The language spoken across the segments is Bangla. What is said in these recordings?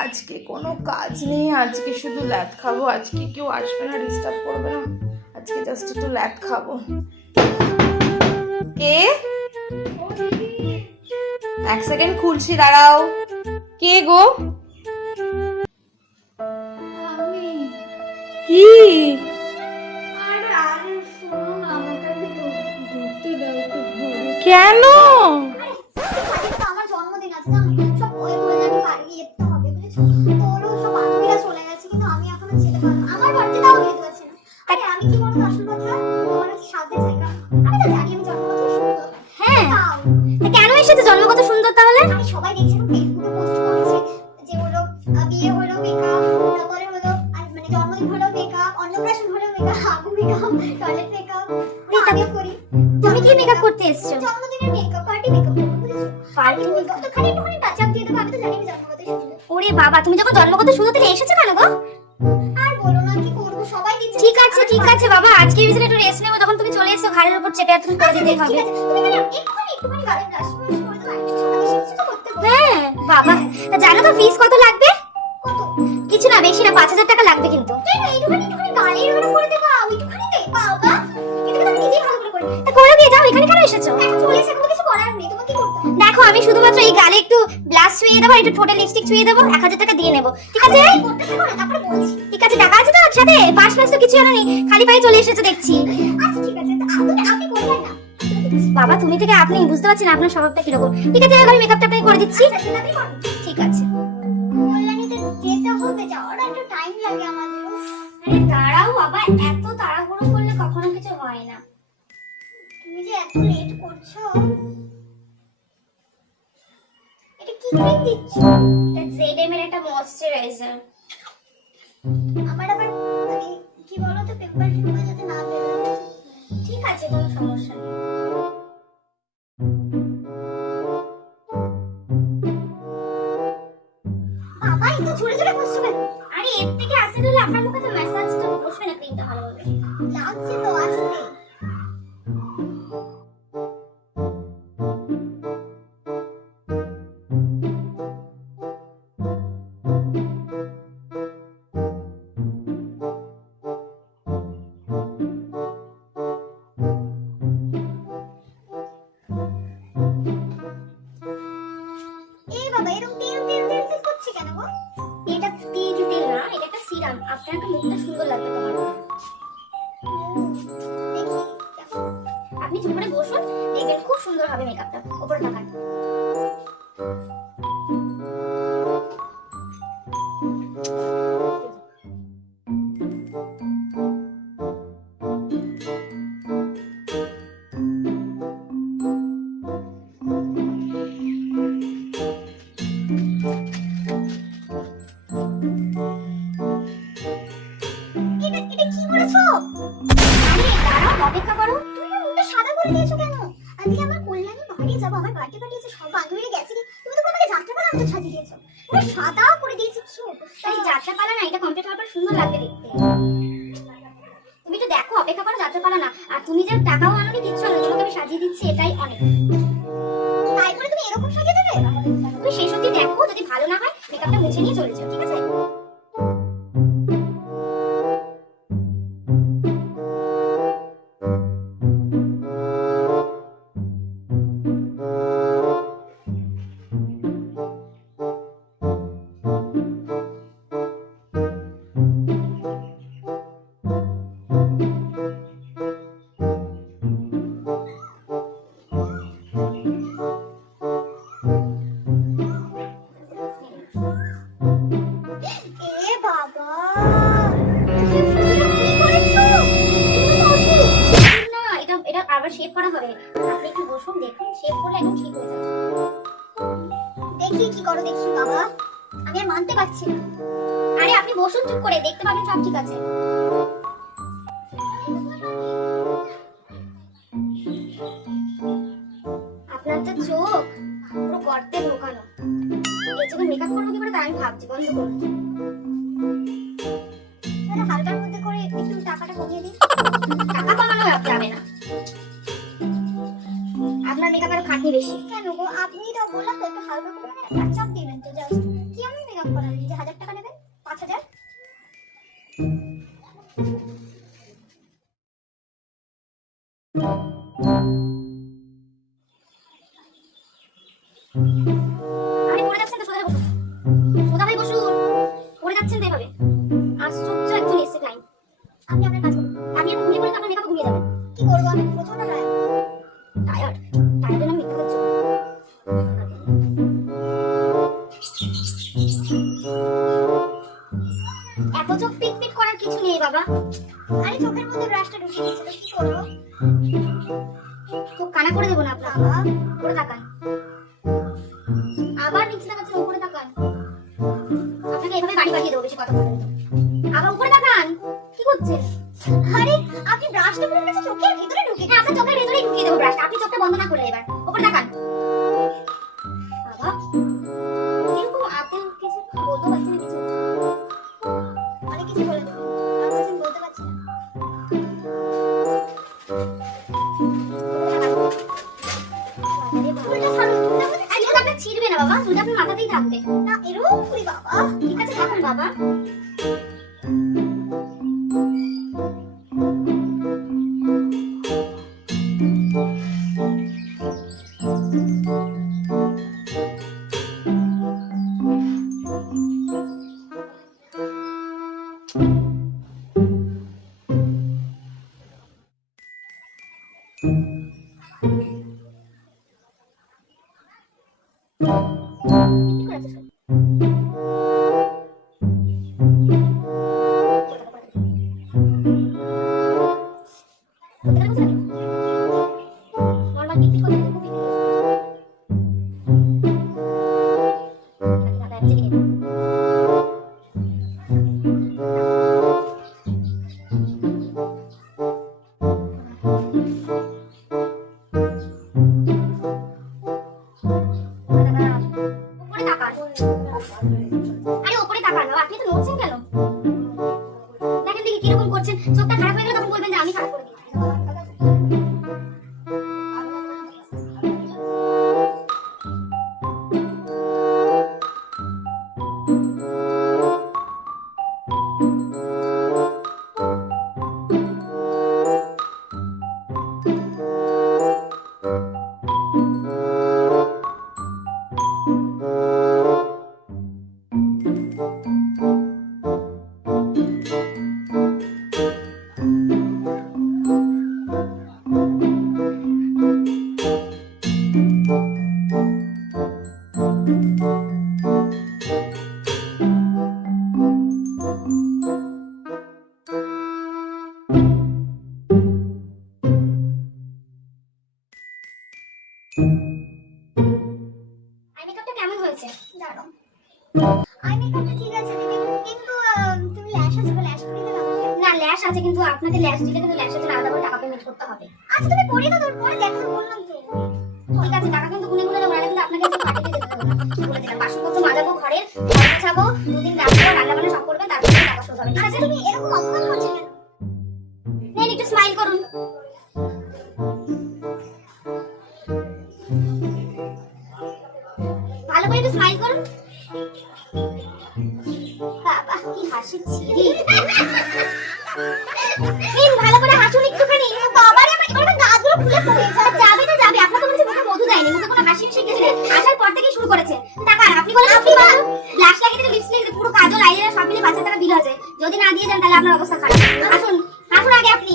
আজকে কোনো কাজ নেই, আজকে শুধু ল্যাদ খাবো। আজকে কেউ আসবে না, ডিস্টার্ব করবে না। আজকে জাস্ট একটু ল্যাদ খাবো। কে? এক সেকেন্ড খুলছি, দাঁড়াও। কে গো? কি? কেন? জন্মগত সুন্দর তাহলে সবাই দেখছে ফেসবুকে পোস্ট করছে যে হলো বিয়ে হলো মেকআপ, তারপরে হলো মানে জন্মদিন হলো মেকআপ, অন্নপ্রাশন হলো মেকআপ, হাগু মেকআপ, টয়লেট মেকআপ। আমি করি। তুমি কি মেকআপ করতে এসেছো? জন্মদিনের মেকআপ, পার্টি মেকআপ করতে বুঝেছো? পার্টি মেকআপ তো খালি একটুখানি টাচ আপ দিয়ে দেবো। আমি তো জানি আমি জন্মগত সুন্দর। ওরে বাবা, তুমি যখন জন্মগত সুন্দর থেকে এসেছো কেন গো? আর বলো না, কি করব, সবাই দিচ্ছে। ঠিক আছে বাবা, আজকে বিকেলে একটু রেস্ট নেব। যখন তুমি চলে এসেছো ঘাড়ের উপর চেপে তুমি করে দিতেই হবে। তুমি খালি একটুখানি গালে ব্রাশ করে দাও। হ্যাঁ বাবা, তা জানো তো ফিস কত লাগবে? কত? কিছু না, বেশি না, 5000 টাকা লাগবে কিন্তু। কেন একটুখানি গালে এরকম করে দেবা? ওইটুখানিতে বাবা, এটা তো আমি নিজেই ভালো করে করি। তা করে দিয়ে যাও, এখানে কেন এসেছো? এখন চলে এসে কোনো কিছু করার নেই, তোমাকে কি করতে হবে? দেখো, আমি শুধুমাত্র এই গালে একটু ব্লাশ ছুঁয়ে দেবো, একটু ঠোঁটে লিপস্টিক ছুঁয়ে দেবো, 1000 টাকা দিয়ে নেব। ঠিক আছে? করতে থাকো না, তারপরে বলছি। ঠিক আছে, টাকা আছে তো সাথে? পাস তো কিছু জানো নি, খালি পায়ে চলে এসেছো দেখছি। আচ্ছা ঠিক আছে, আপনি করবেন না? বাবা, তুমি থেকে আপনি, বুঝতে পারছেন আপনার স্বভাবটা কিরকম। ঠিক আছে, আমি মেকআপটা আপনাকে করে দিচ্ছি। ঠিক আছে। কল্যাণীতে যেতে হবে, যাওয়াটা একটু টাইম লাগে আমাদের। আরে দাঁড়াও বাবা, এত তাড়াহুড়ো করলে কখনো কিছু হয় না। তুমি যে এত লেট করছো। এটা কি ক্রিম দিচ্ছ? এটা জেডএম এর একটা ময়েশ্চারাইজার। আমার আবার মানে কি বলো তো, পেপার টিম্পল যাতে না বেরোয়। ঠিক আছে, কোনো সমস্যা নেই। বাবা, এত জোরে জোরে বসছো কেন? আরে এর থেকে অ্যাসিড হলে আপনার মুখে তো ম্যাসাজ তো বসবে না, ক্রিমটা ভালোভাবে লাগছে তো আসলে। এই বাবা, এরকম তেল তেল তেল তেল করছে কেন গো? এটা তেল তেল না, এটা একটা সিরাম। আপনার একটু মুখটা সুন্দর লাগবে তোমার। দেখি, আপনি চুপ করে বসুন, দেখবেন খুব সুন্দর হবে মেকআপটা। উপরে তাকান। অপেক্ষা করো। তুমি মুখটা সাদা করে দিয়েছো কেন? আজকে আমার কল্যাণী বাড়ি যাব, আমার পার্টি পার্টি আছে, সব বান্ধবীরা গেছে। তুমি তো আমাকে যাত্রাপালা মতো সাজিয়ে দিয়েছো, পুরো সাদা করে দিয়েছো। কি অবস্থা! এই যাত্রাপালা না, এটা কমপ্লিট হওয়ার পর সুন্দর লাগবে দেখতে। তুমি তো দেখো, অপেক্ষা করো, যাত্রাপালা না। আর তুমি যে টাকাও আনোনি, দিচ্ছ না, তোমাকে আমি সাজিয়ে দিচ্ছি, এটাই অনেক। তাই করে তুমি এরকম সাজিয়ে দেবে? তুমি শেষ অবধি দেখো, যদি ভালো না হয় মেকআপটা মুছে নিয়ে চলে যাও, ঠিক আছে? আবার শেভ করা হবে। আপনি একটু বসুন, দেখুন শেভ করলে একদম ঠিক হয়ে যাবে। দেখি কি করো, দেখি বাবা, আমি আর মানতে পারছি না। আরে আপনি বসুন চুপ করে, দেখতে পাবেন সব ঠিক আছে। আপনার তো চোখ পুরো গর্তে ঢোকানো। এই জন্য মেকআপ করবো কি করে তা আমি ভাবছি, বন্ধ করুন। হালকার মধ্যে করে একটু টাকাটা কমিয়ে দিন। টাকা কমানো যাবে না, আপনার মেকআপ আরো খাটনি বেশি। কেন গো, আপনি তো বললাম তো একটু হালকা করে চাপ দিবেন তো, জাস্ট কি আমি মেকআপ করালি। আরে পড়ে যাচ্ছেন তো, সোজা বসুন, সোজা ভাই বসুন, পড়ে যাচ্ছেন তো এভাবে। আশ্চর্য একজন এসে ক্লাইন। আপনি আপনার কাজ করুন, আপনি এখন ঘুমিয়ে পড়লে আপনার মেকআপ ঘুমিয়ে যাবে। কি করবো আমি, প্রচন্ড টায়ার্ড, টায়ার্ডের নাম মিথ্যা বলছি। এত চোখ পিট পিট করার কিছু নেই বাবা। আরে চোখের মধ্যে ব্রাশটা ঢুকিয়ে দিয়েছে তো কি করবো? চোখ কানা করে দেবো না আপনার? বাবা উপরে তাকান, আবার নিচে তাকাচ্ছেন, উপরে তাকান। আপনাকে এভাবে বাড়ি পাঠিয়ে দেবো বেশি কথা বলবেন তো। আবার উপরে তাকান, কি করছেন? আরে আপনি ব্রাশটা পুরো কাছে চোখের ভিতরে ঢুকিয়ে, হ্যাঁ আপনার চোখের ভিতরেই ঢুকিয়ে দেবো ব্রাশটা। আপনি চোখটা বন্ধ না করলে এবার উপরে তাকান। বাবা এরকম আতেল কিছু বলতে পারছি না, কিছু অনেক কিছু বলে দেবো, আমি কিছু বলতে পারছি না। আপনার ছিড়বে না বাবা, চুলটা আপনার মাথাতেই থাকবে না, এরকম করি বাবা। ঠিক আছে থাকুন বাবা। কি করেছিস? নরমাল পিট পিট করতে খুব উপরে তাকান। আরে উপরে তাকান, আপনি তো নড়ছেন কেন? দেখেন দেখি কিরকম করছেন। চোখটা খারাপ হয়ে গেলে তখন বলবেন যে আমি খারাপ করে দিয়েছি। আই মেকআপটা কেমন হয়েছে? দাঁড়াও, আই মেকআপটা ঠিক আছে দিদি, কিন্তু তুমি ল্যাশ আছে, ল্যাশ পরিয়ে দাও আমাকে। না ল্যাশ আছে, কিন্তু আপনাকে ল্যাশ দিলে কিন্তু ল্যাশের জন্য আলাদা করে টাকা পেমেন্ট করতে হবে। আচ্ছা তুমি পরিয়ে দাও, পরে দেখো বললাম তো। ঠিক আছে, টাকা কিন্তু গুনে গুনে দেবো, নাহলে কিন্তু আপনাকে পাঠিয়ে যেতে দেবো না। বলে দিলাম বাসনপত্র মাজাবো, ঘরের ঘর মোছাবো, 2 দিন রাখবো, রান্না বান্না সব করবেন, তারপরে টাকা শোধ হবে। ঠিক আছে? তুমি এরকম অপমান করছেন কেন? নেন একটু স্মাইল করুন। ভালো করে একটু স্মাইল করুন। বাবা কি হাসি ছিরি। নিন ভালো করে হাসুন একটুখানি। বাবা রে আমার দাঁতগুলো খুলে পড়ে যাবে তো যাবে। আপনার তো মনে হচ্ছে মুখে মধু দেয়নি, মুখে কোনো হাসি শিখে গেছে, আসার পর থেকেই শুরু করেছে। টাকা আপনি বলেন আপনি ব্লাশ লাগিয়ে দিলে, লিপস্টিক লাগিয়ে পুরো কাজল আইলাইনার সব মিলে 5,000 টাকা বিল আছে। যদি না দিয়ে দেন তাহলে আপনার অবস্থা খারাপ। হাসুন হাসুন আগে আপনি।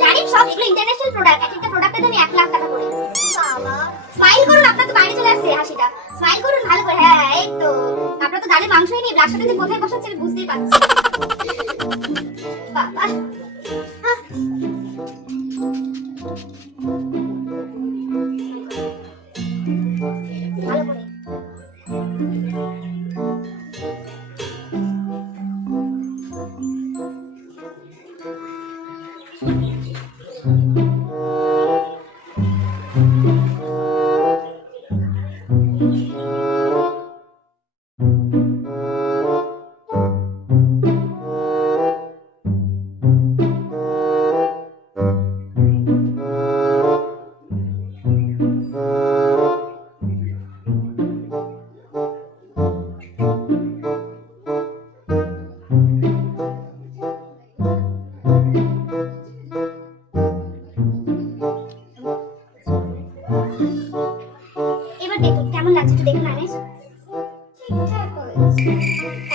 জানেন সব এগুলো ইন্টারন্যাশনাল প্রোডাক্ট, একটা প্রোডাক্টের দাম 1 লাখ টাকা করে। বাবা স্মাইল করুন, আপনার তো বাইরে চলে আসছে হাসিটা। স্মাইল করুন ভালো করে, হ্যাঁ এই তো। আপনার তো গালে মাংসই নেই, ব্লাশটা যে কোথায় বসাচ্ছে বুঝতেই পারছি। বাবা ভালো করে।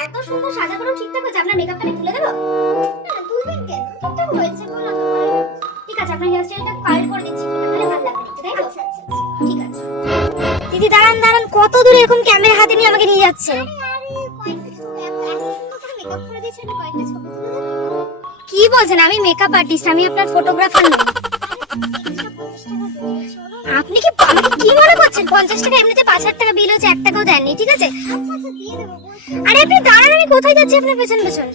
এত সুন্দর সাজা করে ঠিকঠাক হয়েছে। আপনার মেকআপটা আমি তুলে দেবো? না তুলবেন কেন, ঠিকঠাক হয়েছে। ঠিক আছে, আপনার হেয়ার স্টাইলটা কার্ল করে দিচ্ছি, তাহলে ভালো লাগবে, তাই তো? আচ্ছা আচ্ছা ঠিক আছে। দিদি দাঁড়ান দাঁড়ান, কত দূর এরকম ক্যামেরা হাতে নিয়ে আমাকে নিয়ে যাচ্ছে? কি বলছেন? আমি মেকআপ আর্টিস্ট, আমি আপনার ফটোগ্রাফার নই। আপনি কি আমাকে কি মনে করছেন? 50 টাকা এমনিতে 5000 টাকা বিল হচ্ছে, 1 টাকাও দেননি, ঠিক আছে? আরে আপনি দাঁড়ান, আমি কোথায় যাচ্ছি আপনার পেছন পেছন?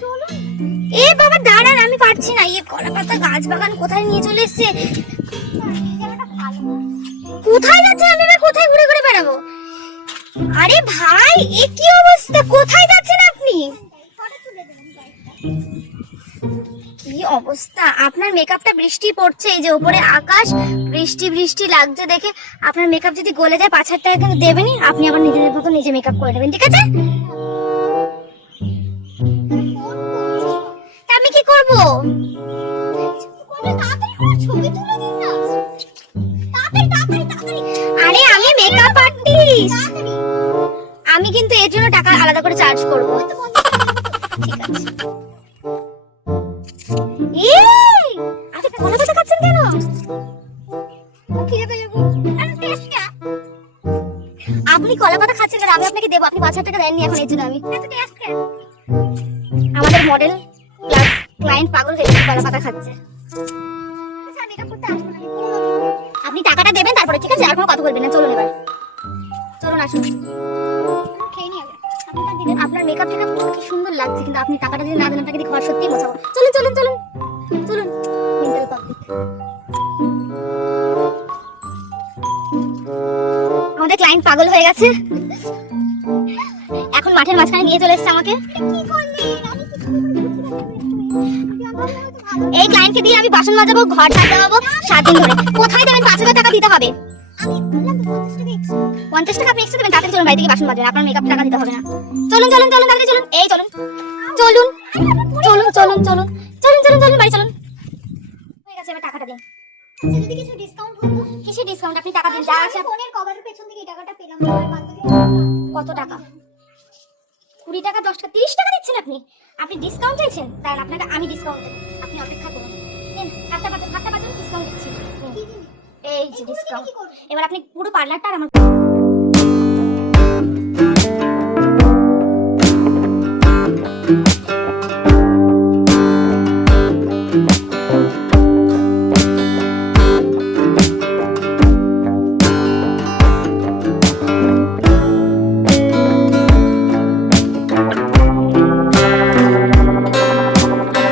এ বাবা দাঁড়ান, আমি পারছি না। এই কলা পাতা গাছ বাগান কোথায় নিয়ে চলে এসেছে? কোথায় যাচ্ছেন আপনি? আমি কোথায় ঘুরে ঘুরে বেড়াবো? আরে ভাই এ কি অবস্থা? কোথায় যাচ্ছেন আপনি? কি অবস্থা আপনার? মেকআপটা বৃষ্টি পড়ছে, এই যে উপরে আকাশ, বৃষ্টি বৃষ্টি লাগছে দেখে আপনার মেকআপ যদি গলে যায় 5000 টাকা কিন্তু দেবেনই। আপনি আবার নিজের মতো নিজে মেকআপ করে নেবেন, ঠিক আছে? আমি কি করব? আরে আমি মেকআপ আর্টিস্ট, আমি কিন্তু এর জন্য টাকা আলাদা করে চার্জ করব। ঠিক আছে। আপনি কলা পাতা খাচ্ছেন কেন? আপনি কলা পাতা খাচ্ছেন কেন? আমি আপনাকে দেবো, আপনি 5000 টাকা দেননি এখন, এর জন্য আমি আমাদের মডেল প্লাস ক্লায়েন্ট পাগল হয়ে গেছে, কলা পাতা খাচ্ছে। আপনি টাকাটা দেবেন তারপরে, ঠিক আছে? আর কোনো কথা বলবেন না, চলুন এবার, চলুন আসুন। আপনার মেকআপ টেকআপ কি সুন্দর লাগছে, কিন্তু আপনি টাকাটা যদি না দেন আপনাকে ঘর সত্যি মোছাবো। চলুন চলুন চলুন চলুন। Mental public. আমাদের ক্লায়েন্ট পাগল হয়ে গেছে, এখন মাঠের মাঝখানে নিয়ে চলে এসেছে আমাকে। এই ক্লায়েন্টকে দিয়ে আমি বাসন মাজাবো, ঘর ঝাড় দেওয়াবো 7 দিন ধরে। কোথায় দেবেন? 5000 টাকা দিতে হবে। 50 টাকা আপনি এক্সট্রা দেবেন, তাড়াতাড়ি চলুন, বাড়ি থেকে বাসন মাজবেন, আপনার মেকআপ টাকা দিতে হবে না। চলুন চলুন চলুন তাড়াতাড়ি চলুন, এই চলুন চলুন চলুন চলুন চলুন চলুন চলুন চলুন বাড়ি চলুন। হয়ে গেছে, এবার টাকাটা দিন। আচ্ছা যদি কিছু ডিসকাউন্ট হতো? কিসের ডিসকাউন্ট? আপনি টাকা দিন, যা আছে। ফোনের কভারের পেছন থেকে এই টাকাটা পেলাম, কত টাকা? 20 টাকা, 10 টাকা, 30 টাকা দিচ্ছেন আপনি? আপনি ডিসকাউন্ট চাইছেন? তাই আপনাকে আমি ডিসকাউন্ট দেব, আপনি অপেক্ষা করুন। হাতটা বাঁচান ডিসকাউন্ট দিচ্ছি। এই যে ডিসকাউন্ট। এবার আপনি পুরো পার্লারটা আর আমার